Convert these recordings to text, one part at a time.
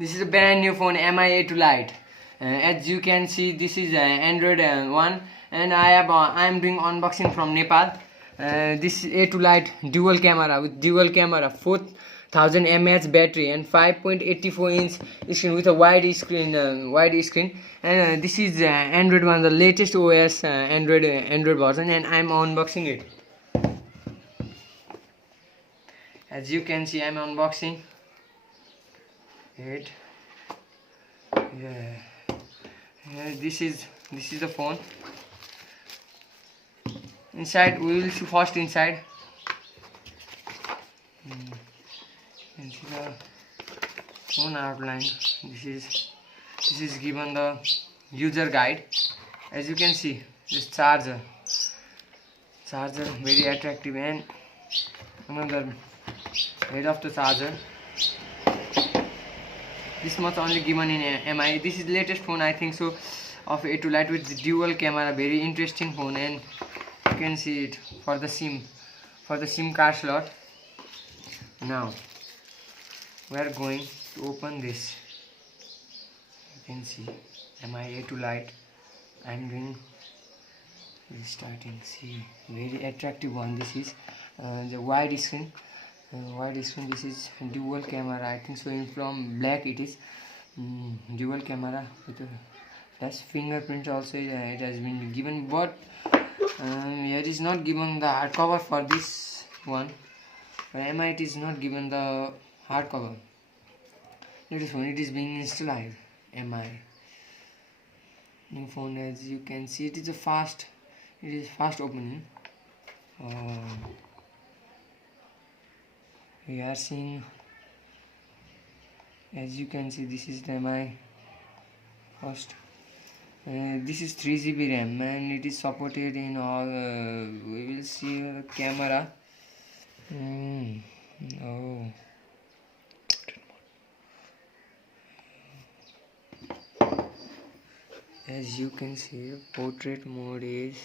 This is a brand new phone, Mi-A2 Lite. As you can see, this is Android one, and I am doing unboxing from Nepal. This A2 Lite dual camera with 4000 mAh battery and 5.84 inch screen with a wide screen. And this is Android one, the latest OS Android version, and I'm unboxing it. As you can see, I'm unboxing it. This is the phone. Inside, we will see first inside. You can see the phone outline. This is given the user guide. As you can see, this charger very attractive, and another head of the charger. This much only given in MI. This is the latest phone, I think so, of A2 Lite with the dual camera. Very interesting phone, and you can see it for the SIM card slot. Now we are going to open this. You can see Mi-A2 Lite. I'm doing restarting. See, very attractive one. This is the wide screen. This is dual camera, I think so. In from black it is dual camera with a flash fingerprint also. It has been given, but it is not given the hardcover for this one. For MI, it is not given the hardcover. It is being installed. MI new phone. As you can see, it is fast opening. We are seeing, as you can see, this is the MI first. This is 3GB RAM, and it is supported in all. We will see the camera. As you can see, portrait mode is.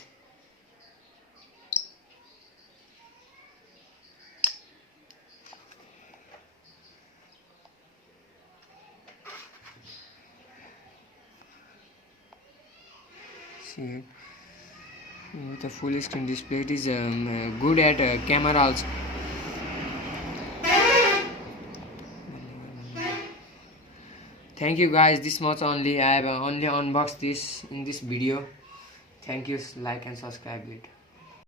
See it with a full screen display. It is good at camera also. Thank you guys, this much only. I have only unboxed this in this video. Thank you, like and subscribe it.